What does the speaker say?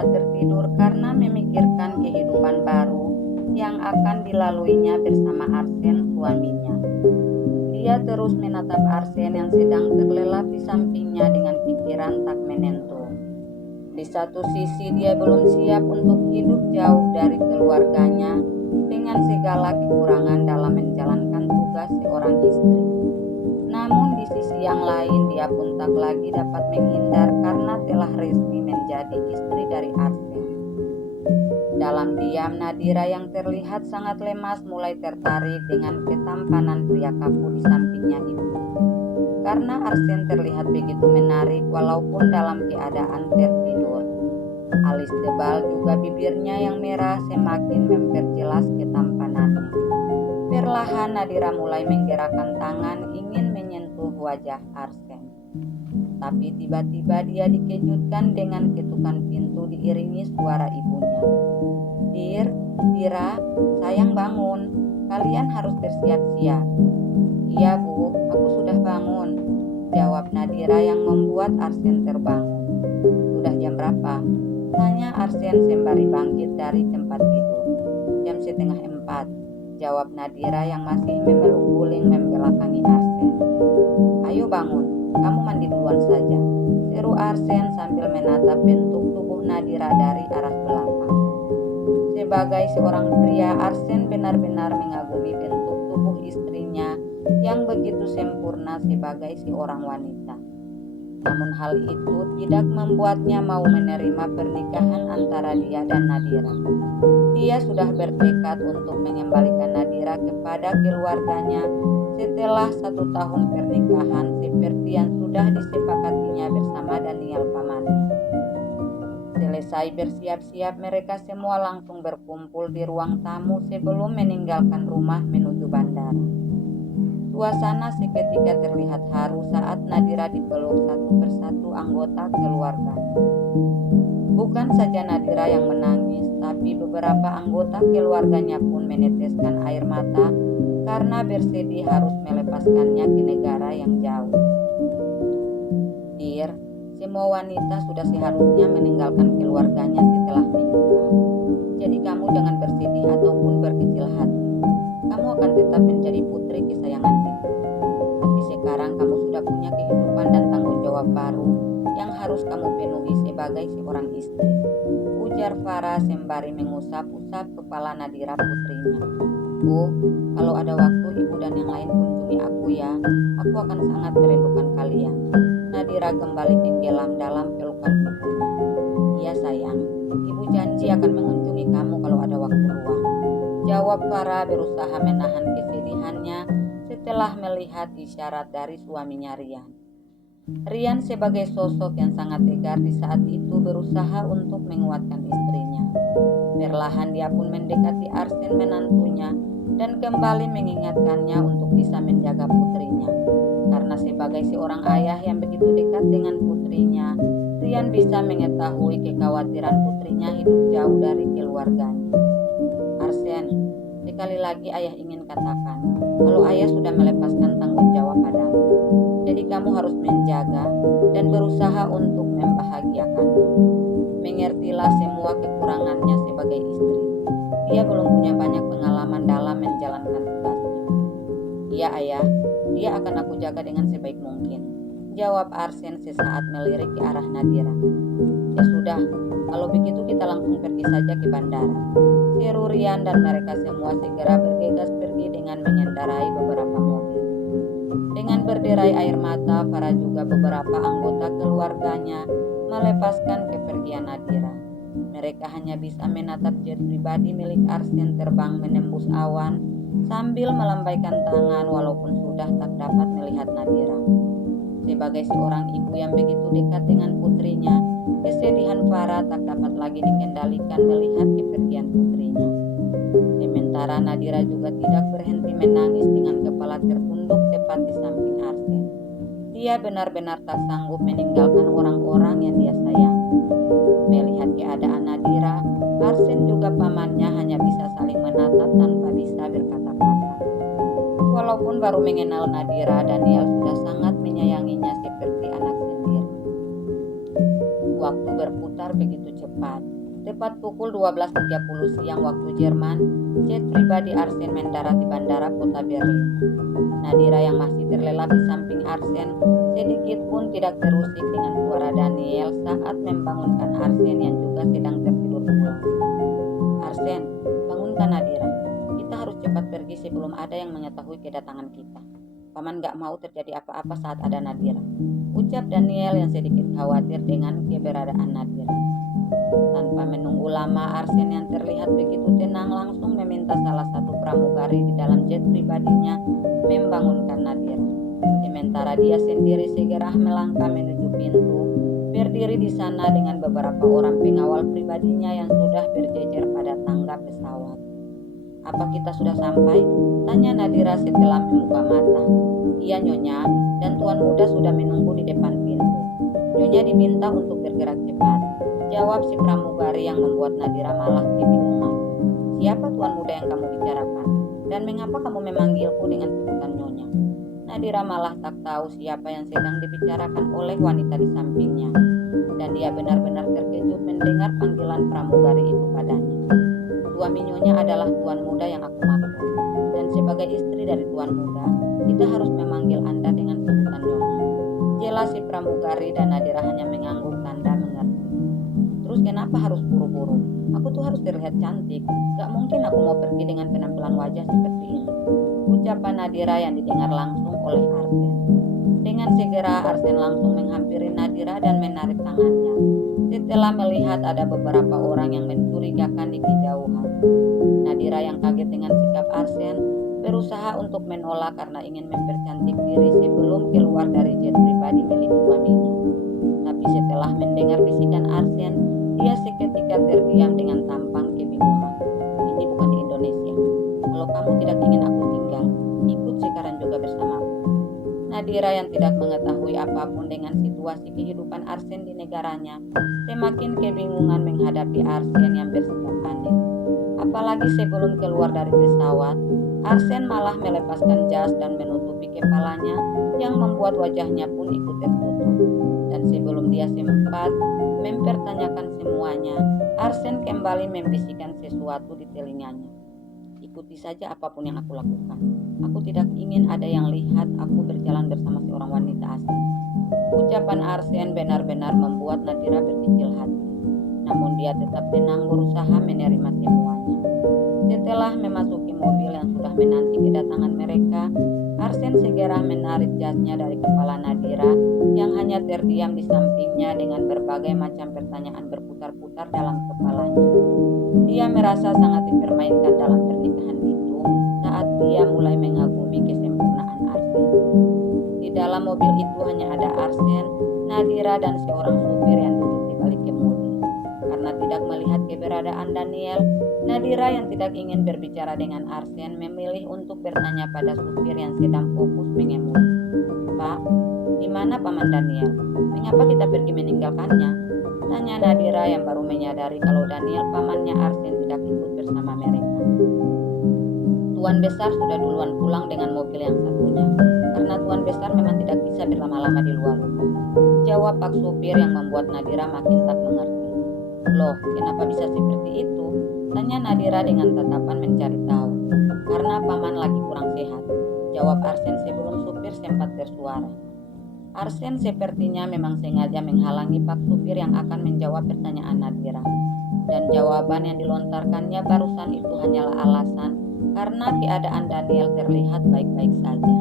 wanita tertidur karena memikirkan kehidupan baru yang akan dilaluinya bersama Arsen, suaminya. Dia terus menatap Arsen yang sedang terlelap di sampingnya dengan pikiran tak menentu. Di satu sisi dia belum siap untuk hidup jauh dari keluarganya dengan segala kekurangan dalam menjalankan tugas seorang istri. Namun di sisi yang lain dia pun tak lagi dapat menghindar karena telah resmi menjadi istri dari Arsen. Dalam diam, Nadira yang terlihat sangat lemas mulai tertarik dengan ketampanan pria kaku di sampingnya itu. Karena Arsen terlihat begitu menarik walaupun dalam keadaan tertidur. Alis tebal juga bibirnya yang merah semakin memperjelas ketampanannya. Perlahan Nadira mulai menggerakkan tangan ingin menyentuh wajah Arsen. Tapi tiba-tiba dia dikejutkan dengan ketukan pintu diiringi suara ibunya. Dira, sayang bangun. Kalian harus bersiap-siap. Iya bu, aku sudah bangun, jawab Nadira yang membuat Arsen terbangun. Sudah jam berapa? Tanya Arsen sembari bangkit dari tempat tidur. Jam 3:30, jawab Nadira yang masih memeluk guling membelakangi Arsen. Ayo bangun, kamu mandi duluan saja, seru Arsen sambil menatap bentuk tubuh Nadira dari arah belakang. Sebagai seorang pria, Arsen benar-benar mengagumi bentuk tubuh istrinya yang begitu sempurna sebagai seorang wanita. Namun hal itu tidak membuatnya mau menerima pernikahan antara dia dan Nadira. Dia sudah bertekad untuk mengembalikan Nadira kepada keluarganya setelah 1 tahun pernikahan seperti yang sudah disepakatinya bersama Daniel pamannya. Selesai bersiap-siap, mereka semua langsung berkumpul di ruang tamu sebelum meninggalkan rumah menuju bandara. Suasana seketika terlihat haru saat Nadira dipeluk satu persatu anggota keluarganya. Bukan saja Nadira yang menangis, tapi beberapa anggota keluarganya pun meneteskan air mata karena bersedih harus melepaskannya ke negara yang jauh. Dir, semua wanita sudah seharusnya meninggalkan keluarganya setelah menikah. Jadi kamu jangan bersedih ataupun berkecil hati. Kamu akan tetap menjadi putri kesayangan ibu. Tapi sekarang kamu sudah punya kehidupan dan tanggung jawab baru yang harus kamu penuhi sebagai seorang istri, ujar Farah sembari mengusap-usap kepala Nadira putrinya. Bu, kalau ada waktu ibu dan yang lain kunjungi aku ya. Aku akan sangat merindukan kalian. Nadira kembali tenggelam dalam pelukan ibunya. Iya sayang, ibu janji akan mengunjungi kamu kalau ada waktu luang, jawab Farah berusaha menahan kesedihannya setelah melihat isyarat dari suaminya Rian. Rian sebagai sosok yang sangat tegar di saat itu berusaha untuk menguatkan istrinya. Perlahan dia pun mendekati Arsen menantunya dan kembali mengingatkannya untuk bisa menjaga putrinya. Karena sebagai seorang ayah yang begitu dekat dengan putrinya, Rian bisa mengetahui kekhawatiran putrinya hidup jauh dari keluarganya. Arsen, sekali lagi ayah ingin katakan, kalau ayah sudah melepaskan tanggung jawab padamu. Jadi kamu harus menjaga dan berusaha untuk membahagiakannya. Mengertilah semua kekurangannya sebagai istri. Dia belum punya banyak pengalaman dalam menjalankan tugasnya. Iya ayah, dia akan aku jaga dengan sebaik mungkin, jawab Arsen sesaat melirik ke arah Nadira. Ya sudah, kalau begitu kita langsung pergi saja ke bandara, seru Rian dan mereka semua segera bergegas pergi dengan mengendarai beberapa mobil. Dengan berderai air mata, Farah juga beberapa anggota keluarganya melepaskan kepergian Nadira. Mereka hanya bisa menatap jet pribadi milik Arsen terbang menembus awan sambil melambaikan tangan walaupun sudah tak dapat melihat Nadira. Sebagai seorang ibu yang begitu dekat dengan putrinya, kesedihan Farah tak dapat lagi dikendalikan melihat kepergian putrinya. Sementara Nadira juga tidak berhenti menangis dengan kepala tertunduk tepat di samping Arsen. Dia benar-benar tak sanggup meninggalkan orang-orang yang dia sayang. Melihat keadaan Nadira, Arsen juga pamannya hanya bisa saling menatap tanpa bisa berkata-kata. Walaupun baru mengenal Nadira, Daniel sudah sangat menyayanginya seperti anak sendiri. Waktu berputar begitu cepat. cepat. Tepat pukul 12.30 siang waktu Jerman, jet pribadi Arsen mendarat di bandara kota Berlin. Nadira yang masih terlelap di samping Arsen sedikit pun tidak terusik dengan suara Daniel saat membangunkan Arsen yang juga sedang tertidur pulas. "Arsen, bangunkan Nadira. Kita harus cepat pergi sebelum ada yang mengetahui kedatangan kita. Paman gak mau terjadi apa-apa saat ada Nadira," ucap Daniel yang sedikit khawatir dengan keberadaan Nadira. Tanpa menunggu lama, Arsen yang terlihat begitu tenang langsung meminta salah satu pramugari di dalam jet pribadinya membangunkan Nadira. Sementara dia sendiri segera melangkah menuju pintu, berdiri di sana dengan beberapa orang pengawal pribadinya yang sudah berjejer pada tangga pesawat. "Apa kita sudah sampai?" tanya Nadira setelah membuka mata. "Iya Nyonya, dan Tuan Muda sudah menunggu di depan pintu. Nyonya diminta untuk bergerak cepat," jawab si pramugari yang membuat Nadira malah kebingungan. "Siapa Tuan Muda yang kamu bicarakan? Dan mengapa kamu memanggilku dengan sebutan Nyonya?" Nadira malah tak tahu siapa yang sedang dibicarakan oleh wanita di sampingnya. Dan dia benar-benar terkejut mendengar panggilan pramugari itu padanya. "Suami Nyonya adalah Tuan Muda yang aku maksud. Dan sebagai istri dari Tuan Muda, kita harus memanggil Anda dengan sebutan Nyonya," jelas si pramugari, dan Nadira hanya mengangguk tanda mengerti. "Terus kenapa harus buru-buru? Aku tuh harus terlihat cantik. Gak mungkin aku mau pergi dengan penampilan wajah seperti ini," ucapan Nadira yang didengar langsung oleh Arsen. Dengan segera Arsen langsung menghampiri Nadira dan menarik tangannya. Setelah melihat ada beberapa orang yang mencurigakan di kejauhan, Nadira yang kaget dengan sikap Arsen berusaha untuk menolak karena ingin mempercantik diri sebelum keluar dari jet pribadi milik suaminya. Tapi setelah mendengar bisikan Arsen, dia seketika terdiam dengan tampang kebingungan. "Ini bukan di Indonesia. Kalau kamu tidak ingin aku tinggal, ikut sekarang juga bersamaku." Nadira yang tidak mengetahui apapun dengan situasi kehidupan Arsen di negaranya, semakin kebingungan menghadapi Arsen yang bersikap aneh. Apalagi sebelum keluar dari pesawat, Arsen malah melepaskan jas dan menutupi kepalanya yang membuat wajahnya pun ikut tertutup. Dan sebelum dia sempat mempertanyakan semuanya, Arsen kembali membisikkan sesuatu di telinganya. "Ikuti saja apapun yang aku lakukan. Aku tidak ingin ada yang lihat aku berjalan bersama seorang wanita asing." Ucapan Arsen benar-benar membuat Nadira berkecil hati. Namun dia tetap tenang berusaha menerima semuanya. Setelah memasuki mobil yang sudah menanti kedatangan mereka, Arsen segera menarik jasnya dari kepala Nadira yang hanya terdiam di sampingnya dengan berbagai macam pertanyaan berputar-putar dalam kepalanya. Dia merasa sangat dipermainkan dalam pernikahan itu saat dia mulai mengagumi kesempurnaan Arsen. Di dalam mobil itu hanya ada Arsen, Nadira, dan seorang supir yang duduk di balik kemudi. Karena tidak melihat keberadaan Daniel, Nadira yang tidak ingin berbicara dengan Arsen memilih untuk bertanya pada supir yang sedang fokus mengemudi. "Pak, di mana Paman Daniel? Mengapa kita pergi meninggalkannya?" tanya Nadira yang baru menyadari kalau Daniel pamannya Arsen tidak ikut bersama mereka. "Tuan Besar sudah duluan pulang dengan mobil yang satunya, karena Tuan Besar memang tidak bisa berlama-lama di luar rumah," jawab pak supir yang membuat Nadira makin tak mengerti. "Loh, kenapa bisa seperti itu?" tanya Nadira dengan tatapan mencari tahu. "Karena Paman lagi kurang sehat," jawab Arsen sebelum supir sempat bersuara. Arsen sepertinya memang sengaja menghalangi pak supir yang akan menjawab pertanyaan Nadira. Dan jawaban yang dilontarkannya barusan itu hanyalah alasan karena keadaan Daniel terlihat baik-baik saja.